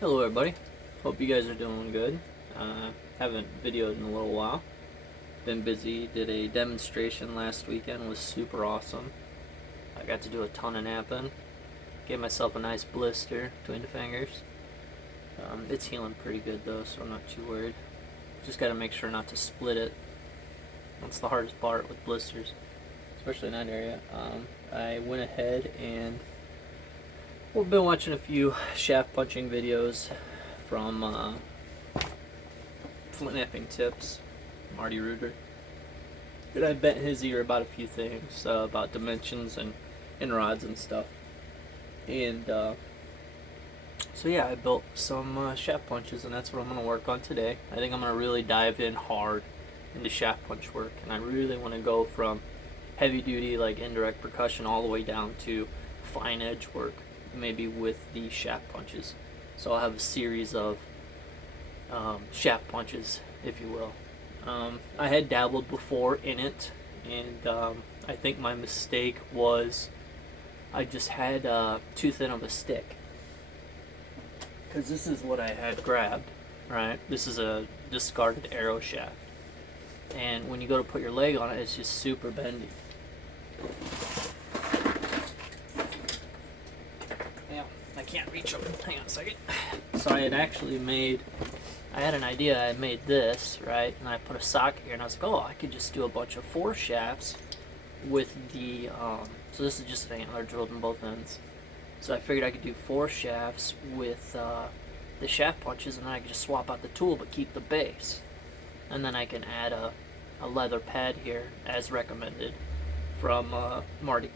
Hello everybody, hope you guys are doing good. Haven't videoed in a little while. Been busy, did a demonstration last weekend, was super awesome. I got to do a ton of napping. Gave myself a nice blister between the fingers. It's healing pretty good though, so I'm not too worried. Just gotta make sure not to split it. That's the hardest part with blisters, especially in that area. I went ahead and we've been watching a few shaft punching videos from Flipping Tips, Marty Reuter. And I bent his ear about a few things, about dimensions and rods and stuff. And so yeah, I built some shaft punches, and that's what I'm going to work on today. I think I'm going to really dive in hard into shaft punch work, and I really want to go from heavy duty like indirect percussion all the way down to fine edge work, maybe with the shaft punches. So I'll have a series of shaft punches, if you will. I had dabbled before in it, and I think my mistake was I just had too thin of a stick. Because this is what I had grabbed, right? This is a discarded arrow shaft. And when you go to put your leg on it, it's just super bendy. Yeah, I can't reach over. Hang on a second. So I had actually made, I had an idea. I made this, right? And I put a socket here, and I was like, oh, I could just do a bunch of 4 shafts with the, so this is just an antler drilled in both ends. So I figured I could do 4 shafts with the shaft punches, and then I could just swap out the tool but keep the base. And then I can add a leather pad here, as recommended from Marty.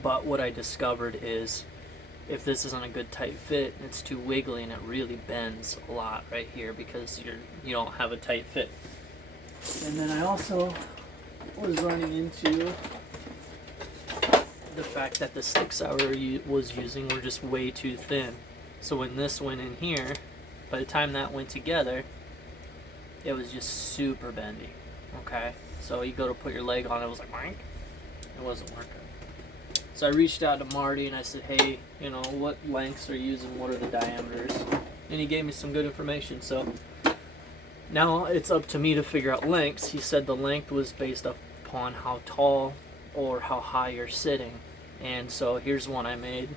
But what I discovered is if this isn't a good tight fit, it's too wiggly and it really bends a lot right here because you don't have a tight fit. And then I also was running into the fact that the sticks I was using were just way too thin. So when this went in here, by the time that went together, it was just super bendy. Okay, so you go to put your leg on it, was like, wank. It wasn't working. So I reached out to Marty and I said, hey, you know, what lengths are you using? What are the diameters? And he gave me some good information. So now it's up to me to figure out lengths. He said the length was based upon how tall or how high you're sitting. And so here's one I made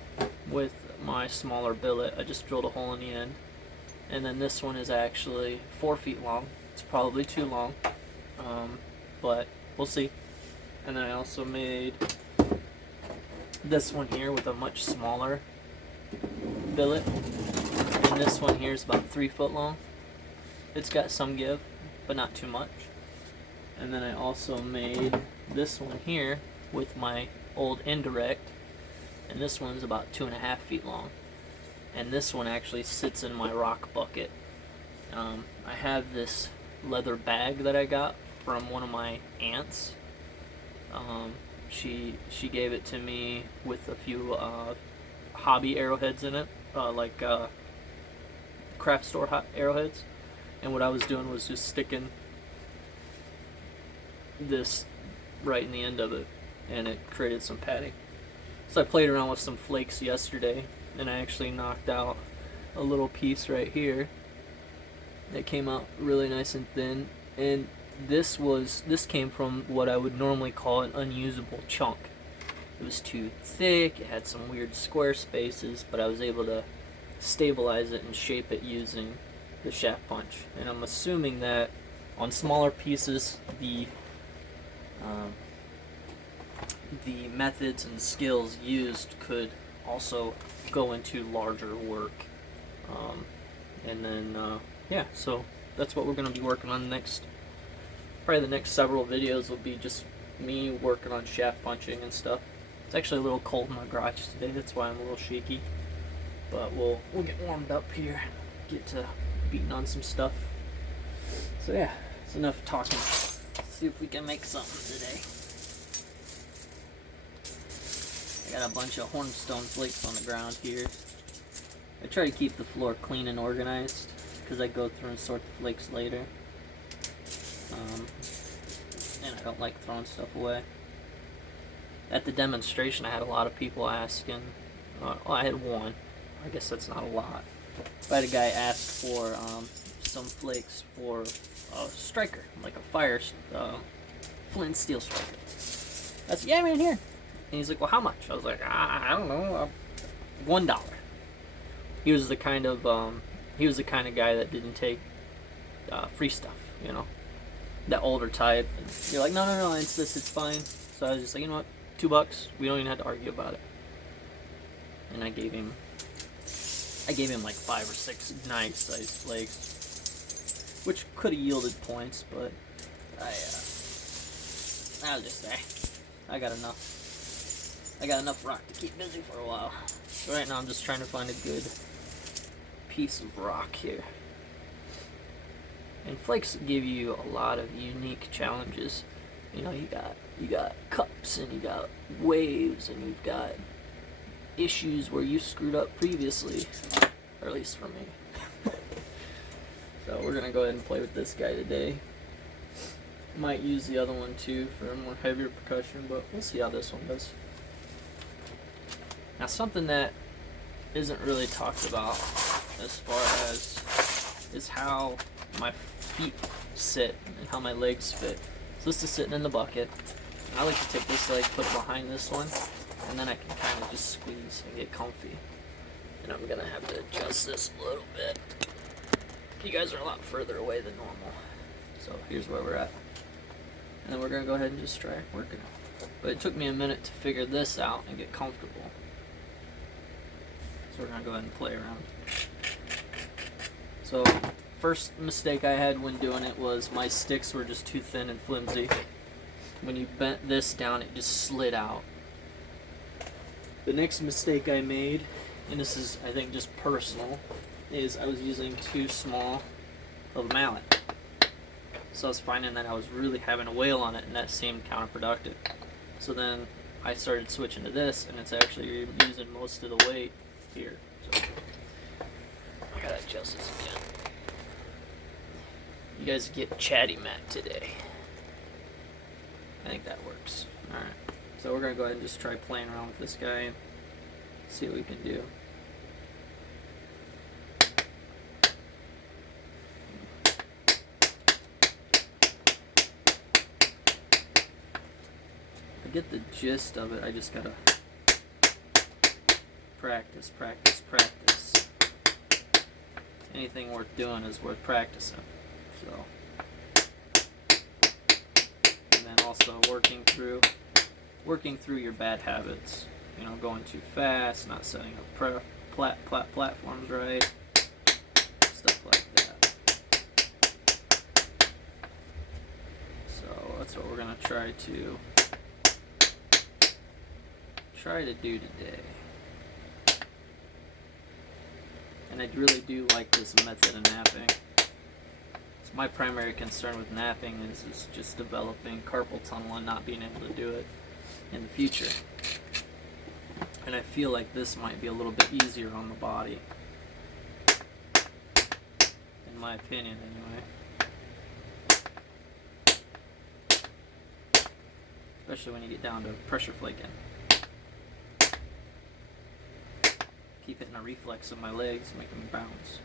with my smaller billet. I just drilled a hole in the end. And then this one is actually 4 feet long. It's probably too long, but we'll see. And then I also made this one here with a much smaller billet. And this one here is about 3 foot long. It's got some give, but not too much. And then I also made this one here with my old indirect, and this one's about 2.5 feet long. And this one actually sits in my rock bucket. I have this leather bag that I got from one of my aunts. She gave it to me with a few hobby arrowheads in it, like craft store arrowheads. And what I was doing was just sticking this right in the end of it, and it created some padding. So I played around with some flakes yesterday, and I actually knocked out a little piece right here that came out really nice and thin. And this came from what I would normally call an unusable chunk. It was too thick, it had some weird square spaces, but I was able to stabilize it and shape it using the shaft punch. And I'm assuming that on smaller pieces, the methods and skills used could also go into larger work. And then yeah, so that's what we're going to be working on next. Probably the next several videos will be just me working on shaft punching and stuff. It's actually a little cold in my garage today, that's why I'm a little shaky. But we'll get warmed up here, get to beating on some stuff. So yeah, it's enough talking. Let's see if we can make something today. I got a bunch of hornstone flakes on the ground here. I try to keep the floor clean and organized because I go through and sort the flakes later. And I don't like throwing stuff away. At the demonstration, I had a lot of people asking. I had one. I guess that's not a lot. But I had a guy ask for some flakes for a striker, like a fire flint and steel striker. I said, yeah, man, here. And he's like, well, how much? I was like, I don't know, $1. He was the kind of guy that didn't take free stuff, you know, that older type. And you're like, no, it's fine. So I was just like, you know what, $2. We don't even have to argue about it. And I gave him like 5 or 6 nice sized flakes, which could have yielded points, but I'll just say I got enough rock to keep busy for a while. So right now I'm just trying to find a good piece of rock here. And flakes give you a lot of unique challenges. You know, you got cups, and you got waves, and you've got issues where you screwed up previously, or at least for me. So we're gonna go ahead and play with this guy today. Might use the other one too for a more heavier percussion, but we'll see how this one does. Now, something that isn't really talked about as far as is how my feet sit and how my legs fit. So this is sitting in the bucket. I like to take this leg, put it behind this one, and then I can kind of just squeeze and get comfy. And I'm gonna have to adjust this a little bit. You guys are a lot further away than normal. So here's where we're at. And then we're gonna go ahead and just try working it. But it took me a minute to figure this out and get comfortable. So we're gonna go ahead and play around. So first mistake I had when doing it was my sticks were just too thin and flimsy. When you bent this down, it just slid out. The next mistake I made, and this is, I think, just personal, is I was using too small of a mallet. So I was finding that I was really having to wail on it, and that seemed counterproductive. So then I started switching to this, and it's actually using most of the weight here. So I gotta adjust this again. You guys get chatty Matt today. I think that works. Alright. So we're gonna go ahead and just try playing around with this guy and see what we can do. I get the gist of it, I just gotta practice. Anything worth doing is worth practicing. So, and then also working through your bad habits. You know, going too fast, not setting up platforms right, stuff like that. So that's what we're gonna try to do today. And I really do like this method of napping. So my primary concern with napping is just developing carpal tunnel and not being able to do it in the future. And I feel like this might be a little bit easier on the body, in my opinion anyway. Especially when you get down to pressure flaking. Keep hitting a reflex of my legs, make them bounce.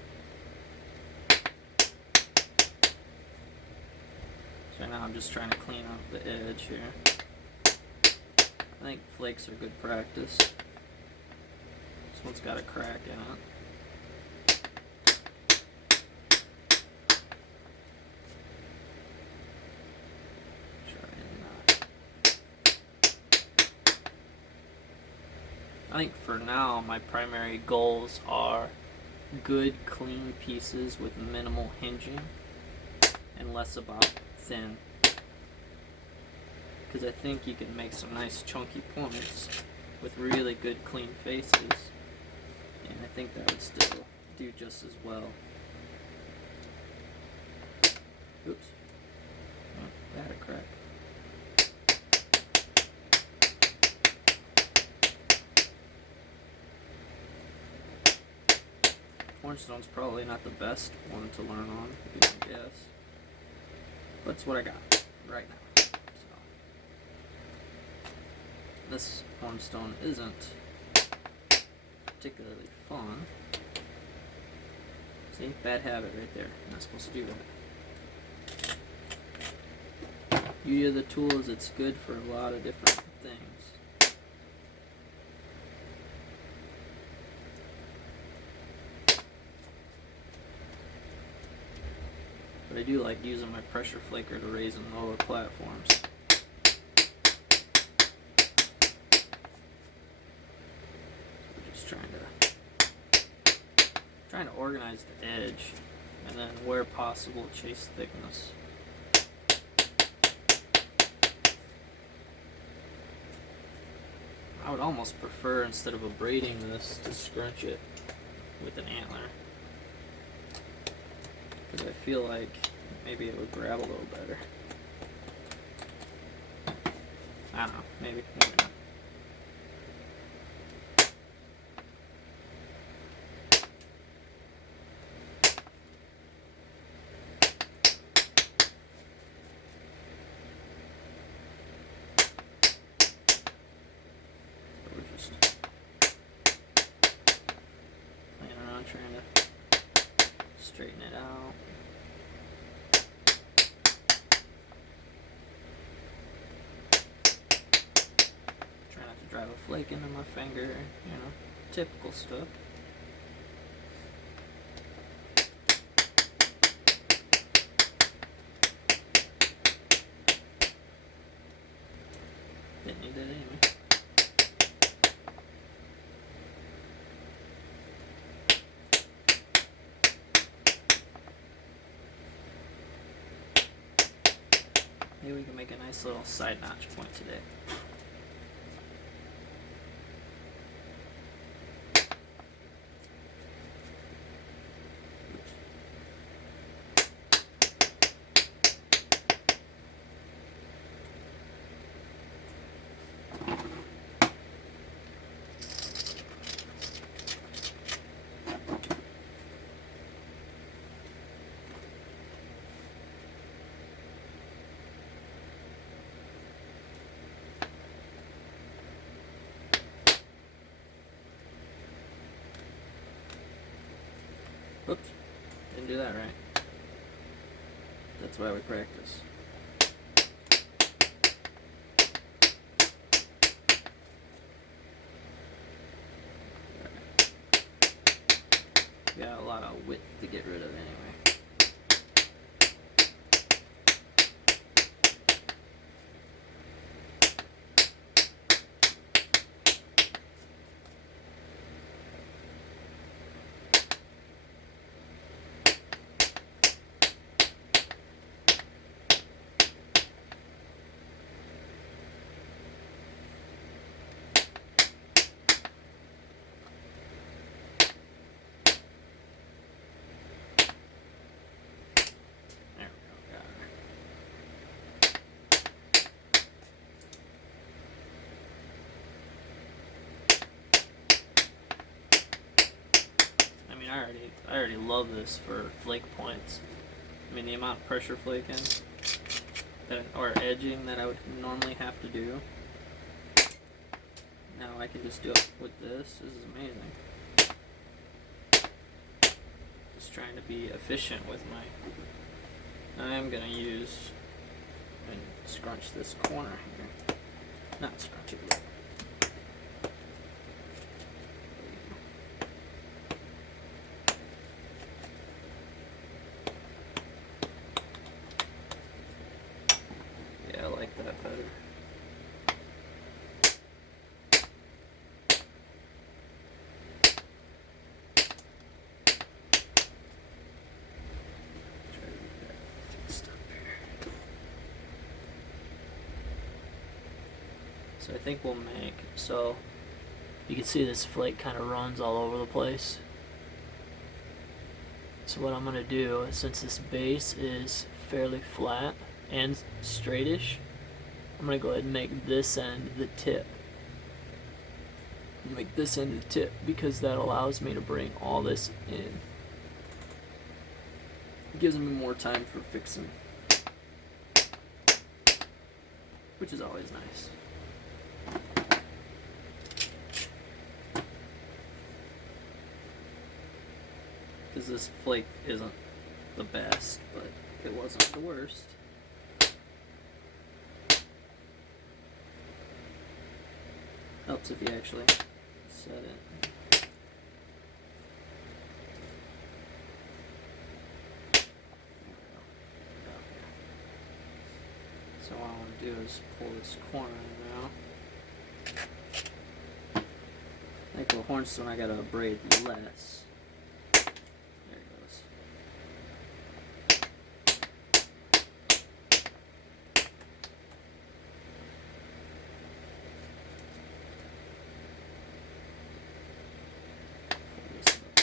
So right now I'm just trying to clean up the edge here. I think flakes are good practice. This one's got a crack in it. I think for now my primary goals are good clean pieces with minimal hinging and less about thin, because I think you can make some nice chunky points with really good clean faces, and I think that would still do just as well. Oops, oh, that had a crack. Cornerstone's probably not the best one to learn on, would be my guess. But it's what I got right now. So this cornerstone isn't particularly fun. See, bad habit right there. You're not supposed to do that. Beauty of the tool is it's good for a lot of different things. But I do like using my pressure flaker to raise and lower platforms. We're just trying to organize the edge, and then where possible chase thickness. I would almost prefer, instead of abrading this, to scrunch it with an antler, because I feel like maybe it would grab a little better. I don't know, maybe not. Trying to straighten it out. Try not to drive a flake into my finger, you know, typical stuff. Didn't need that anyway. Maybe we can make a nice little side notch point today. Oops, didn't do that right. That's why we practice. Got a lot of width to get rid of anyway. I already love this for flake points. I mean, the amount of pressure flaking or edging that I would normally have to do, now I can just do it with this. This is amazing. Just trying to be efficient with my... I'm gonna use and scrunch this corner here. Not scrunch it, but I like that better. Try to get that fixed up here. So I think we'll make, so you can see this flake kind of runs all over the place. So what I'm going to do, since this base is fairly flat and straightish, I'm going to go ahead and make this end the tip. Make this end the tip because that allows me to bring all this in. It gives me more time for fixing, which is always nice. because this flake isn't the best, but it wasn't the worst. Helps if you actually set it. So what I want to do is pull this corner in now. Like the hornstone, I gotta braid less. There it goes. Pull this up now.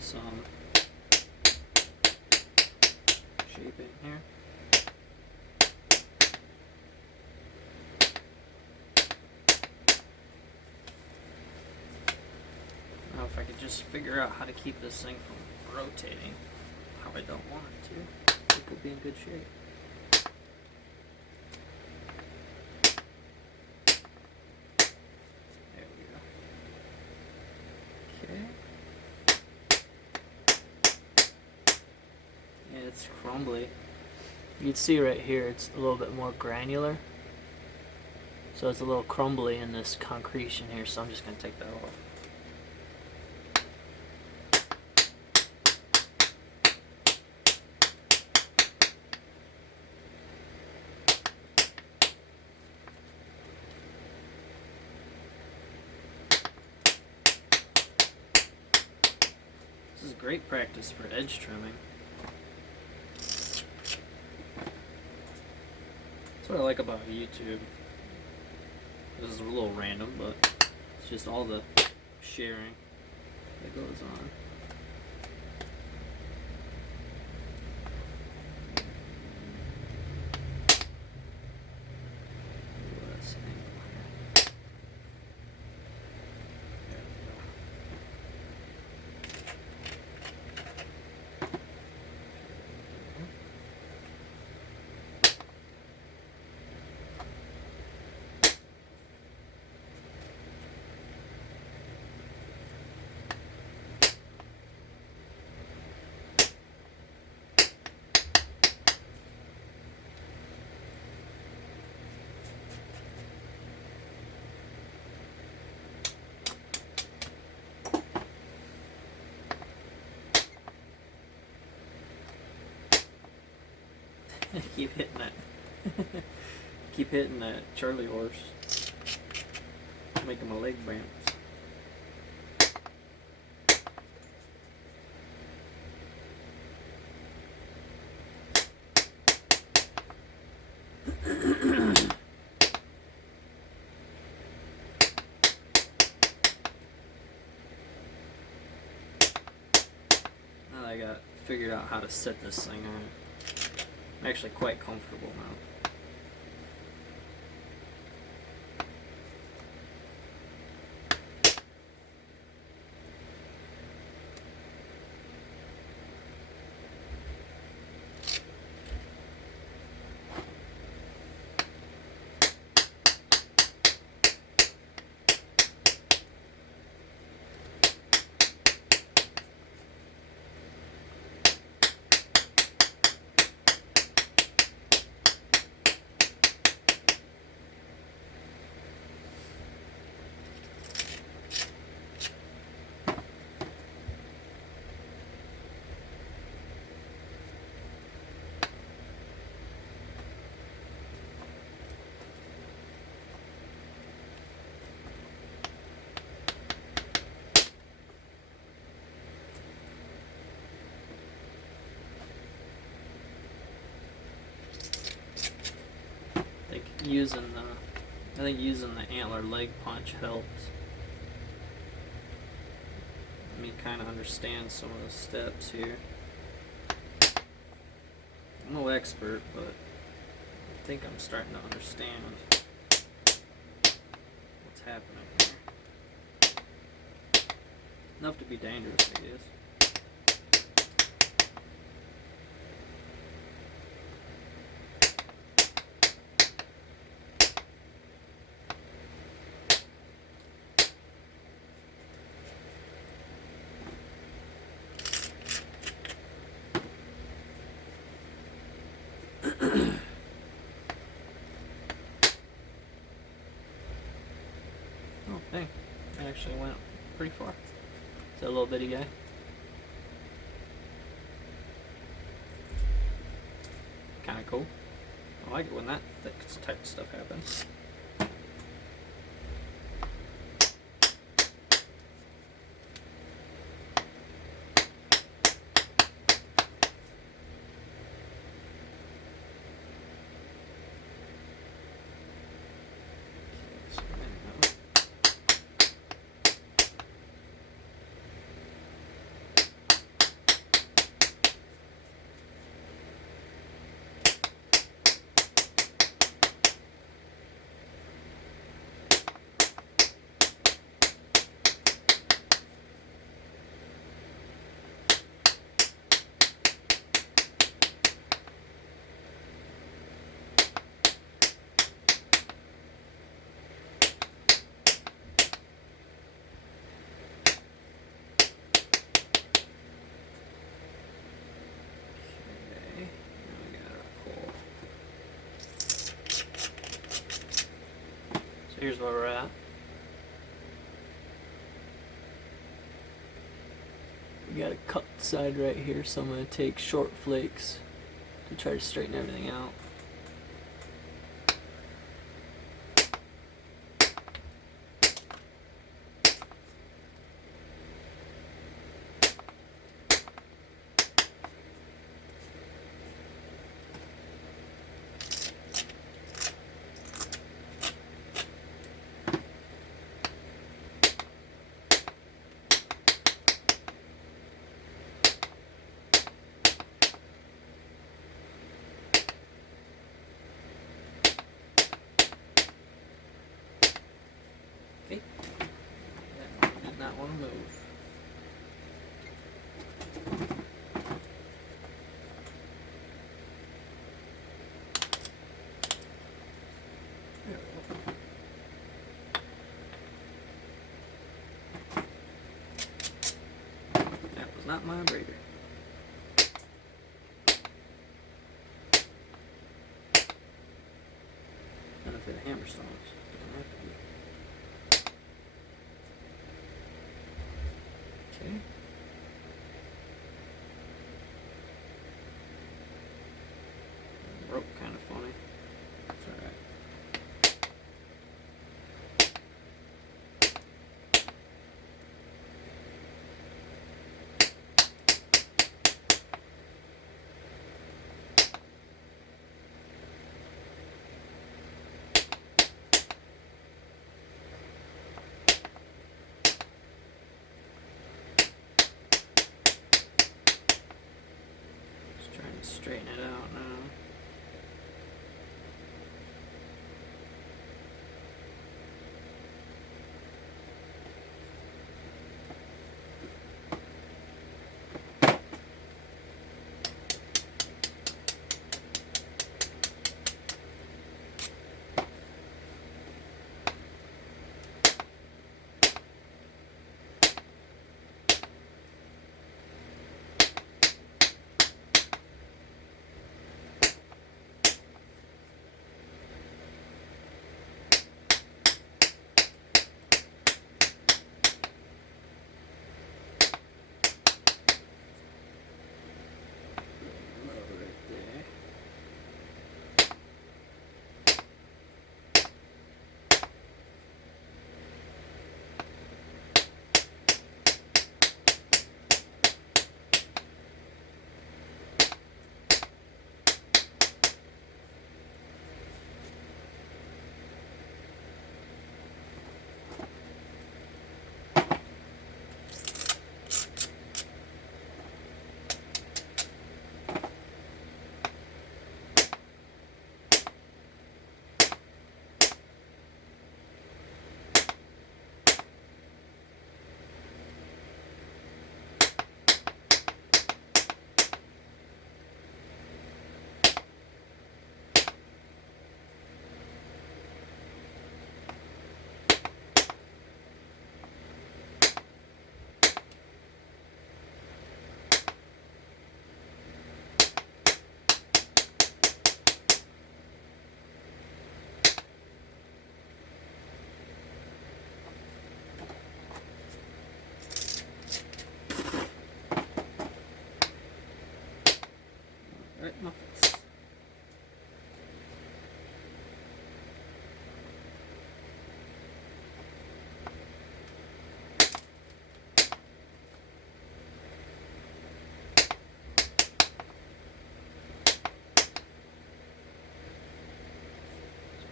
Some shaping here. Now if I could just figure out how to keep this thing from rotating how I don't want it to, I think we'll be in good shape. There we go. Okay. It's crumbly. You can see right here it's a little bit more granular. So it's a little crumbly in this concretion here, so I'm just going to take that off. This is great practice for edge trimming. That's what I like about YouTube. This is a little random, but it's just all the sharing that goes on. Less angle here. There we go. Keep hitting that. Keep hitting that Charlie horse. Making my leg bounce. Now that I got figured out how to set this thing on, I'm actually quite comfortable now. I think using the antler leg punch helps me kind of understand some of the steps here. I'm no expert, but think I'm starting to understand what's happening here. Enough to be dangerous, I guess. Oh, dang. I actually went pretty far. Is that a little bitty guy? Kinda cool. I like it when that type of stuff happens. Here's where we're at. We got a cut side right here, so I'm going to take short flakes to try to straighten everything out. Okay. Did not want to move. That was not my breaker. Benefit of hammer stones. Doesn't have to be. Okay. Rope kind of funny. It's alright. Just trying to straighten it out now.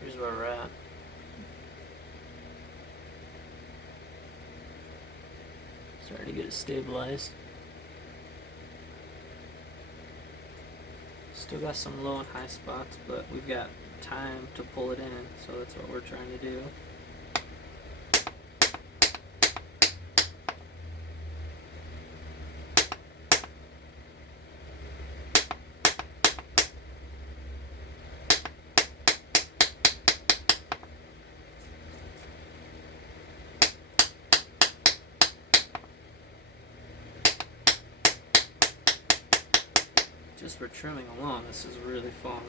Here's where we're at. Starting to get it stabilized. Still got some low and high spots, but we've got time to pull it in, so that's what we're trying to do. Just for trimming along, this is really fun.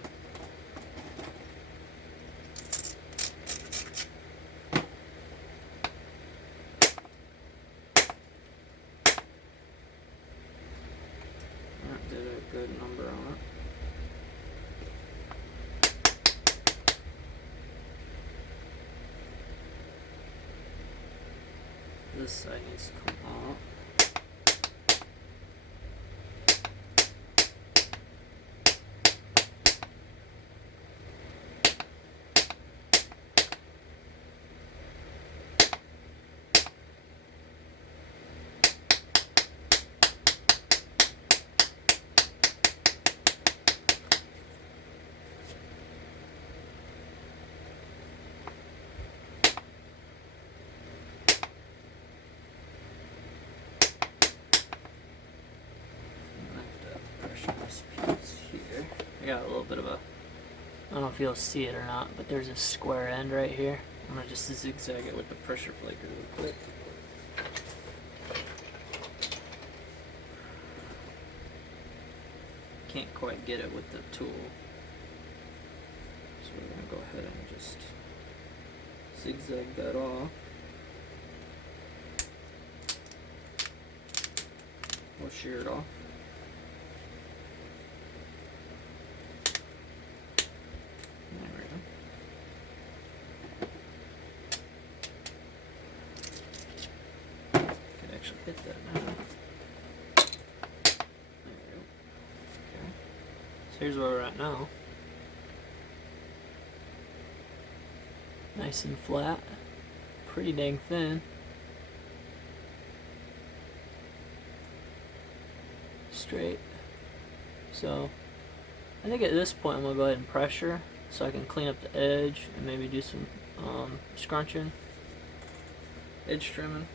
That did a good number on it. This side needs to come off. Here. I got a little bit of a, I don't know if you'll see it or not, but there's a square end right here. I'm going to just zigzag it with the pressure flaker real quick. Can't quite get it with the tool. So we're going to go ahead and just zigzag that off. We'll shear it off. Hit that now. There we go. Okay. So here's where we're at now. Nice and flat. Pretty dang thin. Straight. So I think at this point I'm going to go ahead and pressure so I can clean up the edge and maybe do some scrunching, edge trimming.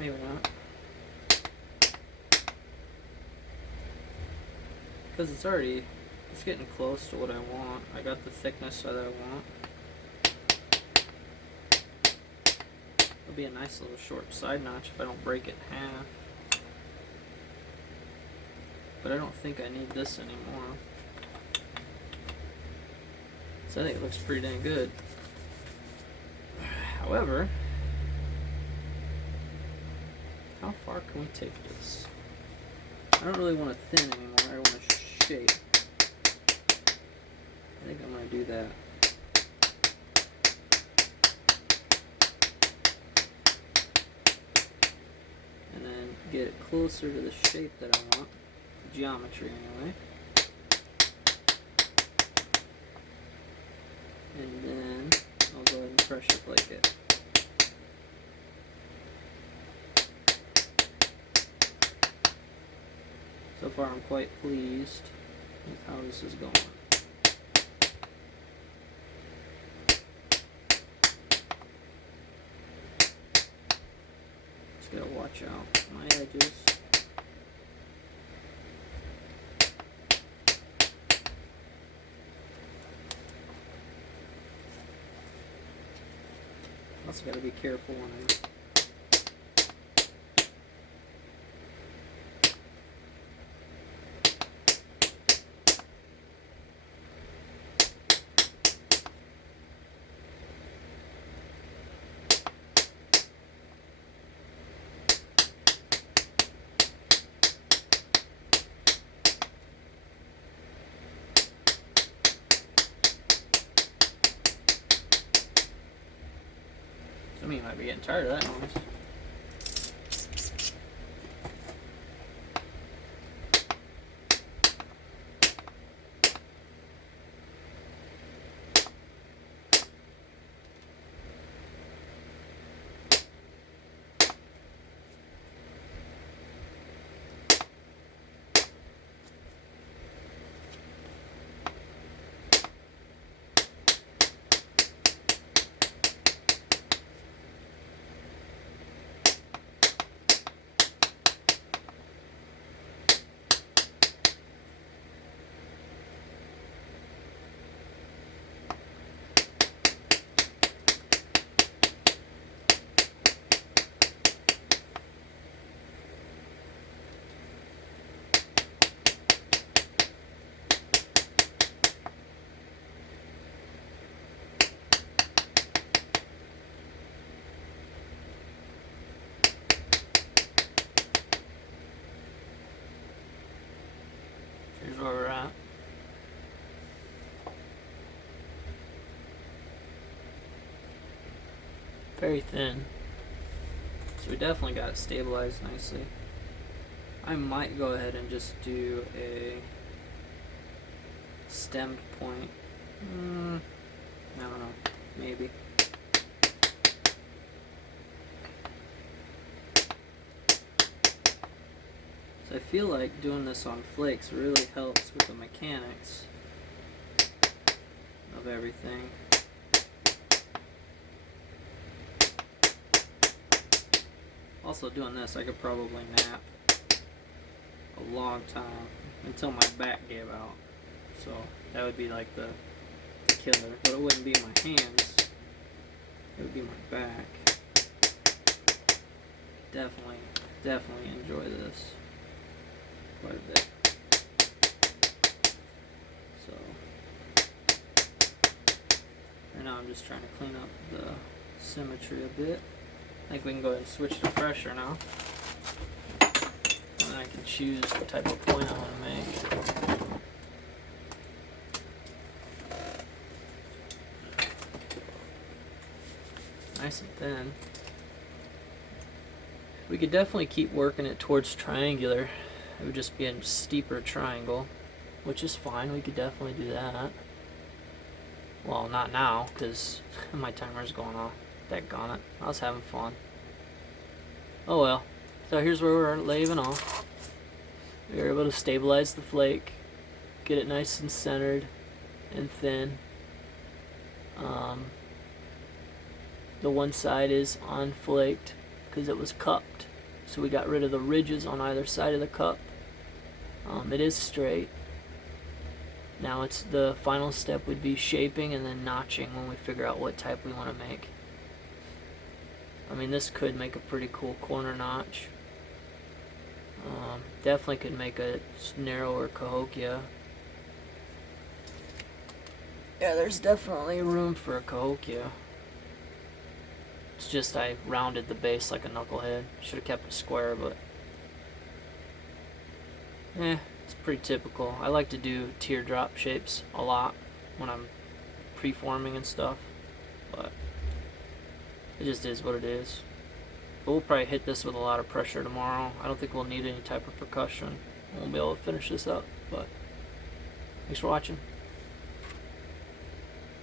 Maybe not. Because it's getting close to what I want. I got the thickness that I want. It'll be a nice little short side notch if I don't break it in half. But I don't think I need this anymore. So I think it looks pretty dang good. However, how far can we take this? I don't really want to thin anymore. I want to shape. I think I'm going to do that. And then get it closer to the shape that I want. The geometry anyway. And then I'll go ahead and pressure flake it. So far I'm quite pleased with how this is going. Just gotta watch out my edges. Also gotta be careful when I Some of you might be getting tired of that noise. Here's where we're at. Very thin. So we definitely got it stabilized nicely. I might go ahead and just do a stemmed point. I don't know. Maybe. So I feel like doing this on flakes really helps with the mechanics of everything. Also, doing this, I could probably nap a long time until my back gave out. So that would be like the killer. But it wouldn't be my hands. It would be my back. Definitely enjoy this quite a bit. So right now I'm just trying to clean up the symmetry a bit. I think we can go ahead and switch to pressure now. And I can choose what type of point I want to make. Nice and thin. We could definitely keep working it towards triangular. It would just be a steeper triangle, which is fine. We could definitely do that. Well, not now, because my timer's going off. Daggone it. I was having fun. Oh well. So here's where we're leaving off. We were able to stabilize the flake, get it nice and centered and thin. The one side is unflaked because it was cupped. So we got rid of the ridges on either side of the cup. It is straight. Now it's the final step would be shaping and then notching when we figure out what type we want to make. I mean, this could make a pretty cool corner notch. Definitely could make a narrower Cahokia. Yeah, there's definitely room for a Cahokia. It's just I rounded the base like a knucklehead. Should have kept it square, but it's pretty typical. I like to do teardrop shapes a lot when I'm preforming and stuff, but it just is what it is. But we'll probably hit this with a lot of pressure tomorrow. I don't think we'll need any type of percussion. We won't be able to finish this up, but thanks for watching.